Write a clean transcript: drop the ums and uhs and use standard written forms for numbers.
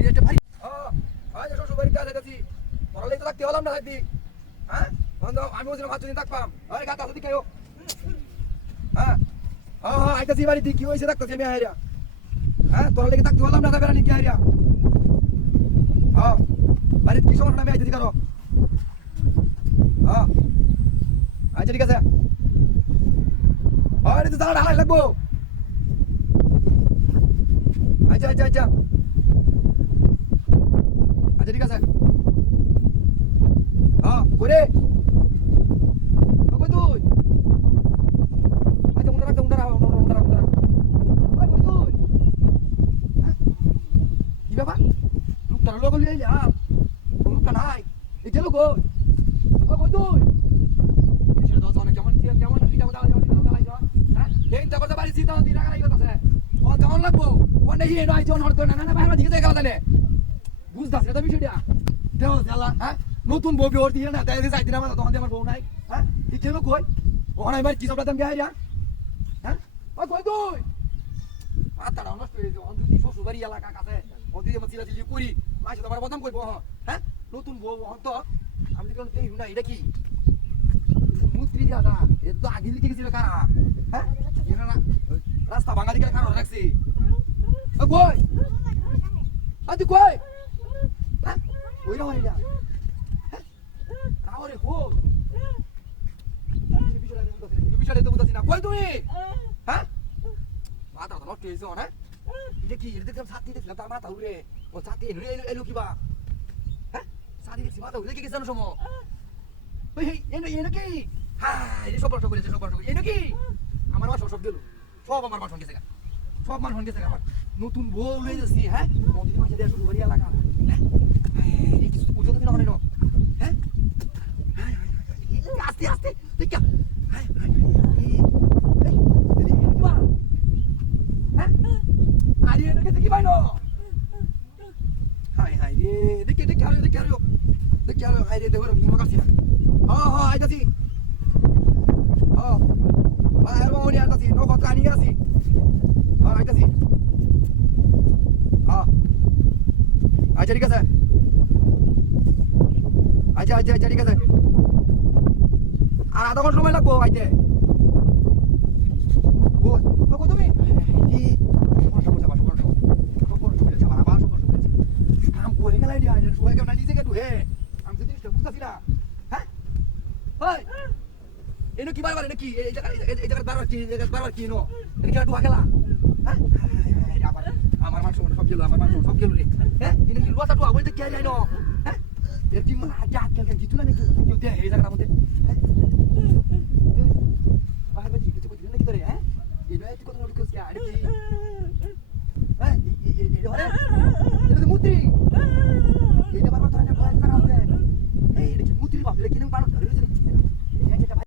এটা ভাই আজ শ্বশুর বাড়িতে যাচ্ছি তোরা লেগে থাকতে হলাম না থাকবি হ্যাঁ আমি ওই মাছ দিন থাকবাম আরে গাতা যদি কেউ হ্যাঁ আইতাছি বাড়িতে কি হয়েছে থাকতেছি আমি হাইরা হ্যাঁ তোরা লেগে থাকতে হলাম না থাকবে নাকি হাইরা বাড়িতে কি সমস্যা আমি আইতেছি কেন আচ্ছা ঠিক আছে আরে তো দাঁড়া হালাই লাগবো আচ্ছা আচ্ছা আচ্ছা আচ্ছা ঠিক আছে করে কই তুই আচ্ছা মুন্ডা রাখ কই তুই কি ব্যাপার লোকটা লোক লিয়ে যা লোকটা নাই এই গেল কই কই তুই এসে দাও জানা কেমন এটা দাও হ্যাঁ এই তো কথা বাড়ি সিধা দি রাখা রাখা আছে ও কেমন লাগবো ও নেই এই নয় জন হরতো না বাইরে দিকে দেখা তাহলে বুঝতাছ এটা বিষয়টা দেও জালা হ্যাঁ নতুন বউ বিয়ে দিয়ে না তাই যাই দিন আমার তখন আমার বউ নাই হ্যাঁ কি কেন কই ওখানে আমার কি সবটা দাম গাইরা হ্যাঁ ও কই তুই মাথাটা নষ্ট হয়ে গেছে অন্ধুতি শ্বশুর বাড়ি এলাকা কাছে অন্ধুতি আমার চিলাচিলি করি মাসে তোমার বদনাম করবো হ্যাঁ নতুন বউ অন্ত আমি তো কেন না এটা কি মুত্রি দাদা এ তো আগে লিখে গেছিল কারা হ্যাঁ এরা না রাস্তা ভাঙা দিকে কারণ রাখছি ও কই তুই কই হ্যাঁ ওই না হইলা আরে হো বিষয়টা তো বুঝাছি না কই তুমি হ্যাঁ মাথা তো নষ্ট হয়েছে না এটা কি এটা দেখলাম ছাতি দেখলাম তার মাথা উড়ে ও ছাতি এলো কিবা হ্যাঁ ছাতি দেখছি মাথা উড়ে কি গেছে না সময় ওই এনো কি হ্যাঁ এই সব নষ্ট করেছে এনো কি আমার মাছ সব গেল সব আমার মাছ গেছে সব মাছ গেছে আমার নতুন বউ হয়ে যাচ্ছি হ্যাঁ নদীর মাঝে দেড় শুরু করি এলাকা হ্যাঁ এই কিছু পুজো তো কিনা হয় না হ্যাঁ আস্তে আস্তে দেখা আরে এটাকে দেখি পাইনো হাই হাই রে দেখে আরো হাই রে দেখো মনে কাছি না আইতাছি আর বাউনি আইতাছি নো কথা নিয়ে আসি আইতাছি আচ্ছা ঠিক আছে আচ্ছা ঠিক আছে আর আধা ঘন্টা সময় লাগবো আইতে তুমি কাম করে গেলাই সবাই কেমন নিজে গেটু হে আমি তো জিনিসটা বুঝতেছি না হ্যাঁ এনো কি বারবার নাকি এই জায়গায় বারবার কি নো এটা কি ঢুকা গেলা হ্যাঁ আমার মাংস সব গেল রে হ্যাঁ এনে কি লোটা ঢুকা বলতে কি আই নো হ্যাঁ এর কি মা আজকে কিছু না নাকি কেউ দে এই জায়গাটার মধ্যে হ্যাঁ বাবা জি কিছু কইছিস নাকি তোরে হ্যাঁ এই নয় কত বড় কোসিয়া আরে কি হ্যাঁ এই ধরে এটা তো মুতি